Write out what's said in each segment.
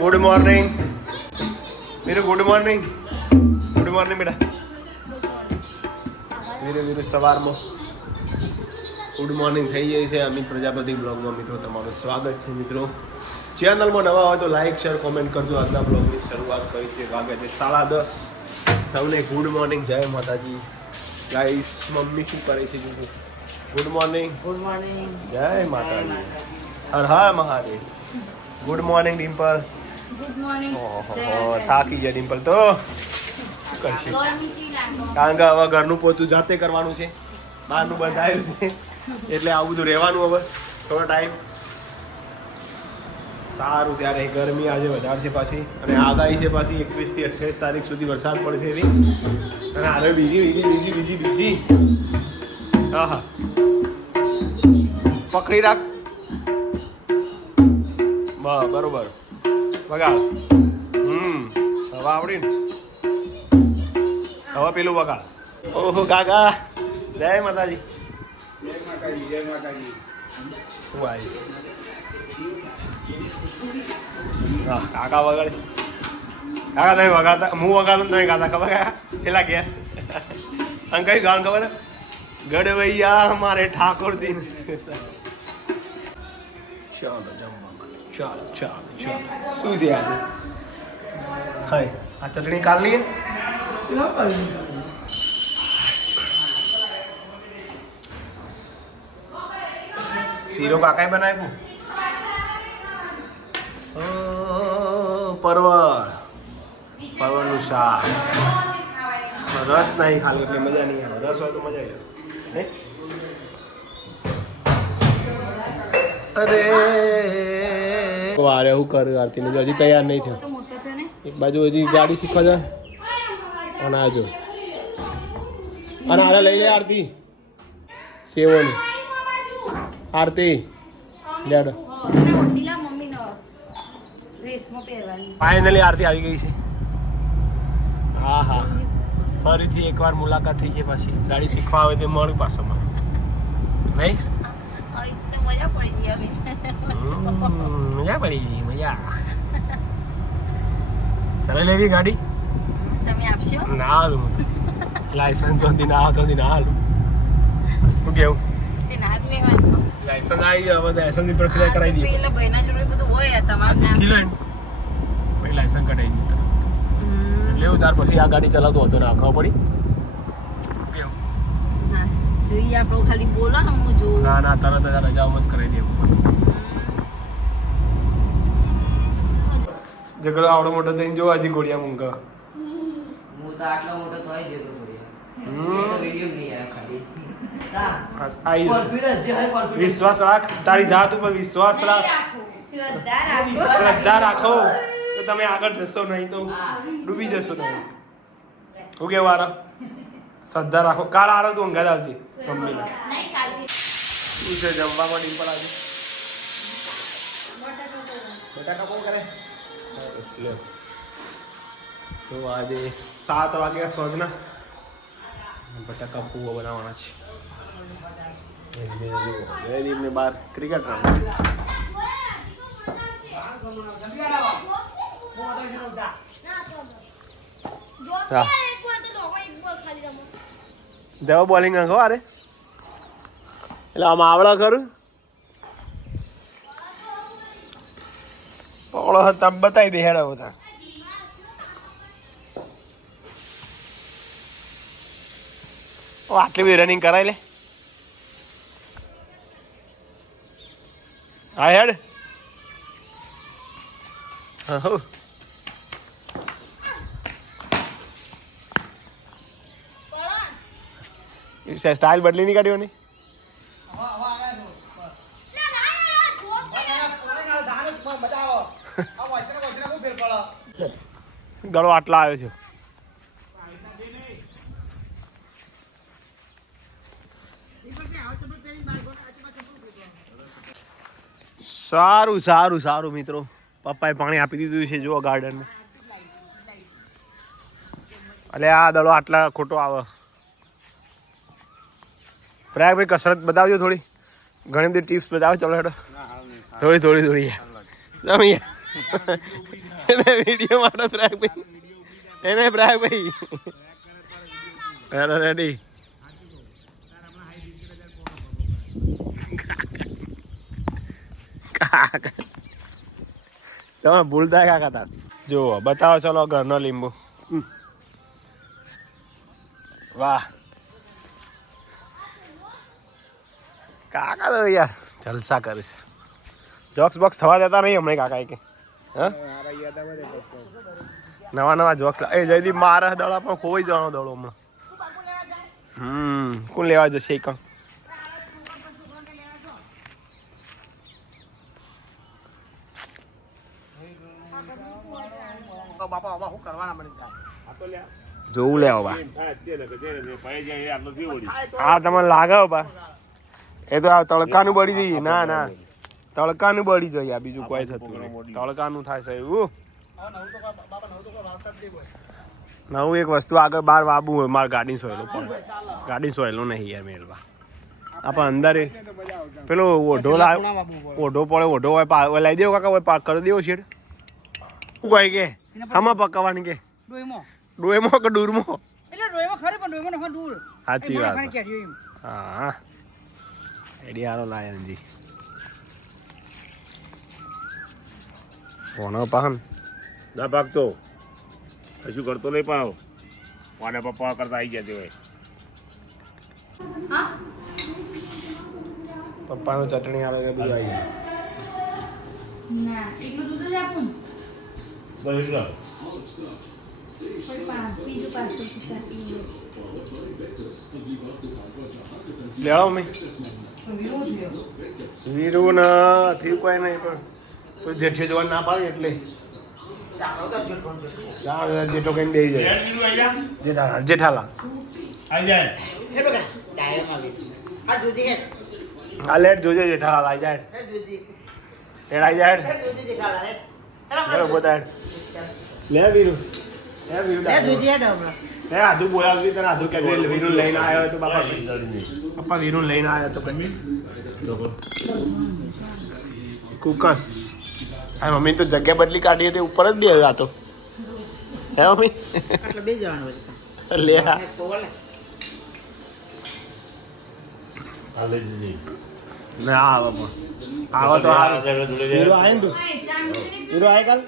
Good morning Veeru good morning good morning બેટા વીરુ વીરુ સવારમાં good morning થઈ જાય છે અમિત પ્રજાપતિ બ્લોગમાં. મિત્રો તમારું સ્વાગત છે મિત્રો. ચેનલમાં નવા હોય તો લાઈક શેર કોમેન્ટ કરજો. આજના બ્લોગની શરૂઆત કરી છે. વાગે છે સાડા દસ. સૌને ગુડ મોર્નિંગ જય માતાજી. ગાઈસ મમ્મી શું કરે છે જોજો ગુડ મોર્નિંગ ગુડ મોર્નિંગ જય માતાજી. હર હર Mahadev. Good morning Dimple good morning ઓહો થાકી ગયા ડિમ્પલ તો. કરશે? કારણ કે હવે ઘરનું પોતું જાતે કરવાનું છે. બહારનું આવ્યું છે. એટલે આવું બધું રહેવાનું હવે. થોડો ટાઈમ સારું ત્યારે ગરમી આજે વધારે છે પાછી. અને આગાહી છે પાછી એકવીસથી અઠ્યાવીસ તારીખ સુધી વરસાદ પડશે એવી. અને હવે બીજી બીજી બીજી બીજી બીજી. હા હા પકડી રાખ. બરોબર. વગાડ. હમ, હવે આવડી ને. હવે પેલું વગાડ. ઓહો, કાકા. જય માતાજી. શું આવી હા, કાકા વગાડ છે. કાકા, તમે વગાડતા હું વગાડતો તમે ગાતા, ખબર કાકા પેલા ગયા અને કઈ ગાન ખબર ગડવૈયા મારે ઠાકોરજી ચાલો જમવા. ચાલો ચાલો ચાલો. શું છે આજે? હાય આ ચટણી કાલની હે? શીરો કાકાએ બનાવ્યું? પરવળ. પરવળનું શાક. રસ નહીં ખાલી એટલે મજા નહીં આવે. રસ હોય તો મજા આવી. અરે વારે હું કરું આરતી હજી તૈયાર નહીં થયો. એક બાજુ હજી ગાડી શીખવા જાય. અને આ જો. અને આને લઈ લે આરતી. સેવન આરતી. લેડો. ફાઇનલી આરતી આવી ગઈ છે. હા હા. ફરીથી એકવાર મુલાકાત થઈ ગઈ પાછી. ગાડી શીખવા આવે તે મળ્યું પાછળમાં નહીં? મજા પડી ગઈ હવે મજા પડી ગઈ મજા ચાલે લેવી ગાડી તમે આપશો ના હાલું લાયસન્સ જોતી ના આવતો ના હાલું શું કેવું ના લાયસન્સ આવી ગયો હવે લાયસન્સની પ્રક્રિયા કરાવી દીધી પેલા ભાઈના જોડે બધું હોય તમારે શીખી લે પછી લાયસન્સ કઢાવી દીધું. એટલે ત્યાર પછી આ ગાડી ચલાવતો હતો ને આખવા પડી જોઈએ આપણો ખાલી બોલો ને હું જોઉં. ના ના તરત જ આ રજાઓમાં જ કરાવી દઈએ ઝઘડો આવડો મોટો થઈને જો હજી ગોળિયા મૂંગા. હું તો આટલો મોટો થઈ જતો તો વીડિયો નહીં આવ્યો ખાલી. વિશ્વાસ રાખ તારી જાત ઉપર વિશ્વાસ રાખ. શ્રદ્ધા રાખો. તો તમે આગળ જશો નહીં તો ડૂબી જશો તમે. હું કેવું શ્રદ્ધા રાખો કાલ આરો તું અંગાત આવજે મમ્મીને. શું છે જમવામાં ડિમ્પલ આજે બટાકા કોણ કરે? તો આજે સાત વાગ્યા સોજના. બટાકા પૂવા બનાવવાના છે. જયદીપને બહાર ક્રિકેટ રમે. હા. દેવા બોલિંગ નાખો અરે એટલે આમ આવડા ખરું? પોળો તમે બતાવી દે હેડા બધા. ઓ આટલી બધી રનિંગ કરાય લે. હા હેડ. હા. સ્ટાઇલ બદલી નહીં કાઢ્યો ને? ગળો આટલા આવ્યો છે. સારું સારું સારું, મિત્રો. પપ્પાએ પાણી આપી દીધું છે, જુઓ ગાર્ડન એટલે આ દડો આટલા ખોટો આવે. પ્રયાગભાઈ કસરત બતાવજો થોડી. ઘણી બધી ટિપ્સ બતાવો. ચલો હેડો. થોડી થોડી થોડી. તમે એને વીડિયો માટે પ્રાગ ભાઈ. એને પ્રાગ ભાઈ. રેડી તમે ભૂલતા કાકા તાર. જુઓ બતાવો ચલો ઘરનો લીંબુ. વાહ. યાર જલસા કરીશ. જોક્સ બોક્સ થવા દેતા નહીં હમણાં કાકા કે. નવા નવા જોક્સ એ જયદીપ મારા દડા પણ ખોવાઈ જવાનો દડો હમણાં. હમ કોણ લેવા જશે એક જોવું લે બા હા તમને લાગે બા. એ તો આ તડકાનું બળી જઈએ. ના ના. તડકાનું બળી જઈએ આ બીજું કોઈ થતું નહીં. તડકાનું થાય છે એવું. નવું એક વસ્તુ આગળ બાર વાબુ હોય મારે ગાડી સોયલો પણ. ગાડી સોયલો નહીં યાર મેળવા. આપણે અંદર. એ પેલો ઓઢો લાવ્યો ઓઢો પડે ઓઢો હોય લાવી દેવો કાકા હોય પાક કરી દેવો છે શું કહે કે? આમાં પકવવાની કે? ડોયમો કે ડૂરમો? એટલે ડોઈમો ખરી પણ ડોઈમો નખો દૂર. સાચી વાત હા. એડી હારો લાયનજી કોનો પાહન ના ભાગતો કશું કરતો નહીં પાવ પાને પપ્પા કરતા આવી ગયા તે હોય પપ્પાનો ચટણી આવે કે બધું આવી ના એટલું દૂધ જ આપું બસ એટલો. થોડી પાંચ બીજું પાછું પૂછાતી લેવો મેં વીરુ ના થયું કોઈ નહીં પણ કોઈ જેઠે જોવા ના પાડે એટલે. હજાર જેઠો કઈ દઈ જાય. આઈ જેઠાલા આઈ બેસી આ જોજી હે. આ લેટ જોજે જેઠાલાલ આઈ જાય. હે જોજી. જાય. લે વીરુ. હે હે આધુ. બોલાવતી તને આધુ કે વીરુ લઈને આવ્યો તો બાપા. પપ્પા વીરુ લઈને આવ્યો. તો કુકસ. આ મમ્મી તો જગ્યા બદલી કાઢી હતી ઉપર જ બે આ તો. હે મમ્મી? બે જવાનું લે આ. ને આવે પણ. આવે તો આવે આપણે આવે ને તું? વીરુ આય કાલ?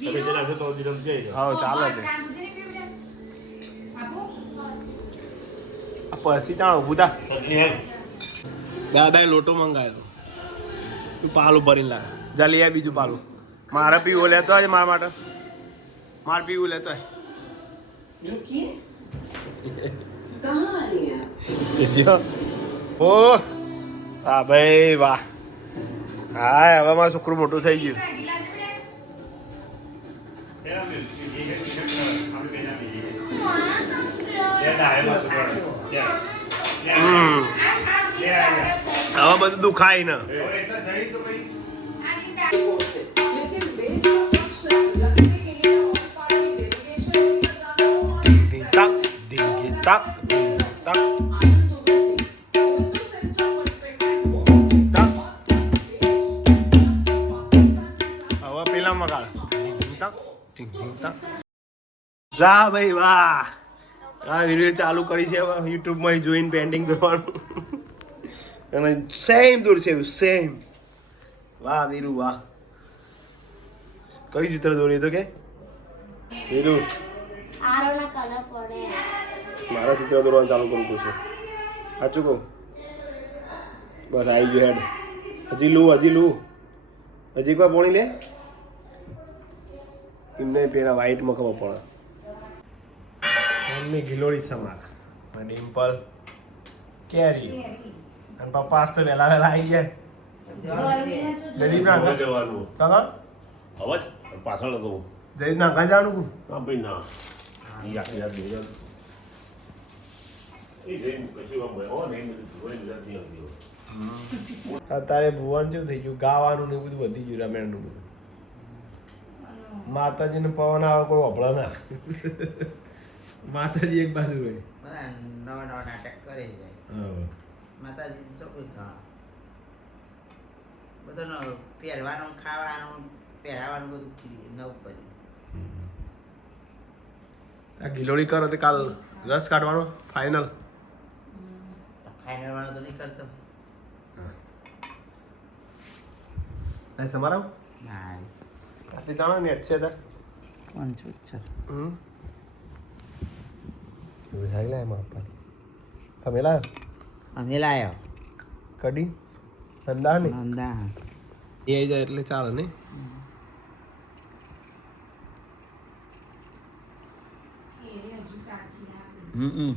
તમે હા ચાલે? આપું આ પછી ત્યાં ઊભું દાદા લોટો મંગાવ્યો તું પાલું ભરીને લાવે જા લઈ બીજું પાલું. મારે પીવું લેતો હોય મારા માટે? મારે પીવું લેતો હોય. જો. ઓ હા ભાઈ વાહ. હા હવે મારું છોકરું મોટું થઈ ગયું. હવે બધું દુખાય ને. હવે એટલા જણી તો ભાઈ વાહ. tak, આ વીડિયો ચાલુ કરી છે યુટ્યુબમાં જોઈને પેન્ટિંગ કરવાનું. અને સેમ દૂર છે સેમ વાહ વીરુ વાહ. કયું ચિત્ર દોર્યું તો કે? વીરુ. મારા ચિત્ર દોરવાનું ચાલુ કરવું પડશે સાચું કહું? બસ આવી ગયું હેડ. હજી લઉં હજી લઉં હજી કોઈ પોણી લે. એમને પેલા વ્હાઈટમાં ખબર પડે. મમ્મી ગિલોડી સમાર. મારા અને ડિમ્પલ કેરી. અને પપ્પા આજ તો વહેલા વહેલા આવી ગયા. જયદીપ ના જવાનું. ચાલો. અવાજ? પાછળ હતો. જયદીપ ના ઘર જવાનું કહું હા ભાઈ ના. બધું ધોઈને જતી હતી. અત્યારે ભુવન કેવું થઈ ગયું? ગાવાનું ને એવું બધું વધી ગયું રામાયણનું બધું. માતાજીને પવન આવે કોઈ વપડા ના. માતાજી એક બાજુ હોય બધા નવા નવા નાટક કરે જાય માતાજી શું કોઈ બધાનો પહેરવાનું ખાવાનું પહેરાવાનું બધું નવ પછી આ ગિલોડી કરો તો કાલ રસ કાઢવાનો ફાઇનલ ફાઇનલ વાળો તો નહીં કરતો. સમારો ના. આટલી જાણો ને છે તાર કોણ હમ. એવું થાય લે એમાં આપવાની તમે લાયો? અમે લાયો. કઢી? ધંધા ને નંદા એ આવી જાય એટલે ચાલે નહીં? હમ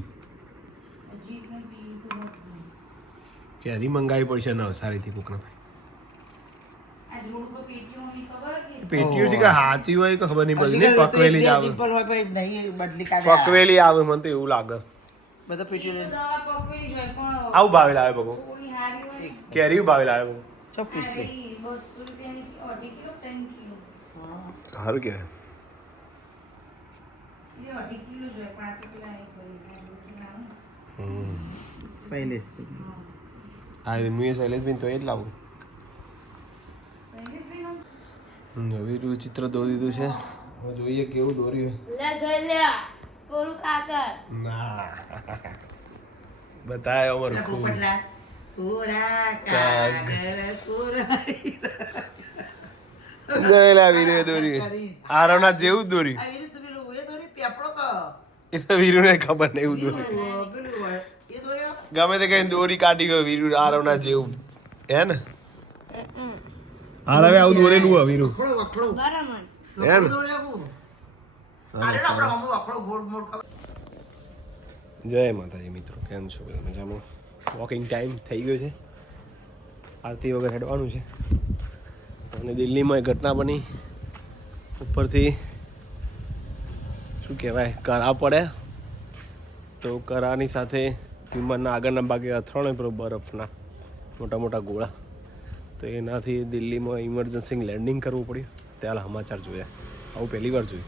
કેરી મંગાવી પડશે નવસારીથી કોકના ભાઈ પેટીઓ છે કે હાચી હોય કે ખબર નહીં પડતી પકવેલી જ આવે. પકવેલી આવે મને તો એવું લાગે. બધા પેટીઓ આવું ભાવે લાવે બગો કેરી ભાવે લાવે બગો ચો પૂછીએ સારું કહેવાય. શૈલેષ. આ હું એ શૈલેષબેન તો એ જ લાવું. નવી ચિત્ર દોરી દીધું છે. હવે જોઈએ કેવું દોર્યું લે જોઈ લે. કોરું કાગળ? ના. બતાય અમારું ખૂબ કોરા. કાગળ. કોરા ગયેલા વીરે દોરી આરવના જેવું દોરી. પેપડો ક એ તો વીરુને ખબર નહીં એવું દોર્યો ગમે તે કઈ દોરી કાઢી ગયો વીરુ આરવના જેવું. હે ને? આરવે આવું દોરેલું હોય વીરુ જય માતાજી મિત્રો કેમ છો બધા મજામાં વોકિંગ ટાઈમ થઈ ગયો છે આરતી વગર હેડવાનું છે અને દિલ્હીમાં એક ઘટના બની ઉપરથી શું કહેવાય કરા પડે તો કરાની સાથે વિમાનના આગળના ભાગે અથડાણો બરફના મોટા મોટા ગોળા તો એનાથી દિલ્હીમાં ઇમરજન્સી લેન્ડિંગ કરવું પડ્યું. ત્યારે સમાચાર જોયા. આવું પહેલી વાર જોયું.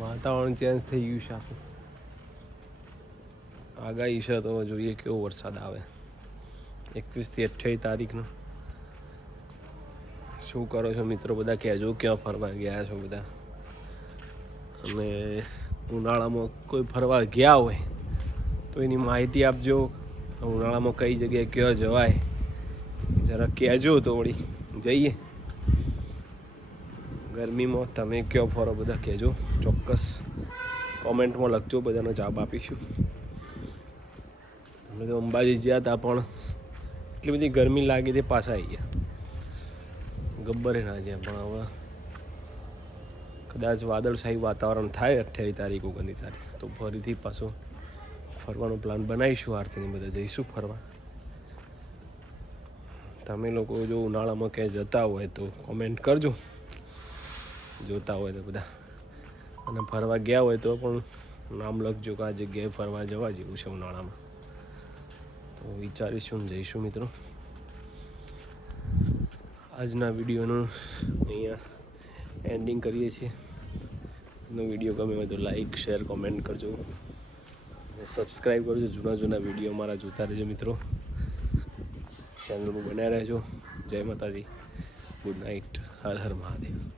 વાતાવરણ ચેન્જ થઈ ગયું છે આખું. આગાહી છે તો જોઈએ કેવો વરસાદ આવે. એકવીસથી અઠ્યાવીસ તારીખનો. શું કરો છો મિત્રો બધા? કહેજો, ક્યાં ફરવા ગયા છો બધા? અને ઉનાળામાં કોઈ ફરવા ગયા હોય તો એની માહિતી આપજો. ઉનાળામાં કઈ જગ્યાએ ક્યાં જવાય? જરા કહેજો તો વળી. જઈએ. ગરમીમાં તમે કયો ફરો બધા કહેજો. ચોક્કસ કોમેન્ટમાં લખજો, બધાનો જવાબ આપીશું. અમે તો અંબાજી ગયા હતા પણ એટલી બધી ગરમી લાગી તે પાછા આવી ગયા. ગબ્બરે ના જ્યાં, પણ હવે કદાચ વાદળછાયું વાતાવરણ થાય અઠ્યાવીસ તારીખ, ઓગણત્રીસ તારીખ, તો ફરીથી પાછો ફરવાનો પ્લાન બનાવીશું આરતીને, બધા જઈશું ફરવા. તમે લોકો જો ઉનાળામાં ક્યાંય જતા હોય તો કોમેન્ટ કરજો. જોતા હોય તો બધા. અને ફરવા ગયા હોય તો પણ નામ લખજો કે આ જગ્યાએ ફરવા જવા જેવું છે ઉનાળામાં. તો વિચારીશું જઈશું મિત્રો. આજના વિડીયોનું અહીંયા એન્ડિંગ કરીએ છીએ. નો વીડિયો ગમે હોય તો લાઈક શેર કોમેન્ટ કરજો. અને સબસ્ક્રાઈબ કરજો. જૂના જૂના વીડિયો મારા જોતા રહેજો મિત્રો. ચેનલમાં બન્યા રહેજો. જય માતાજી. ગુડ નાઇટ હર હર મહાદેવ.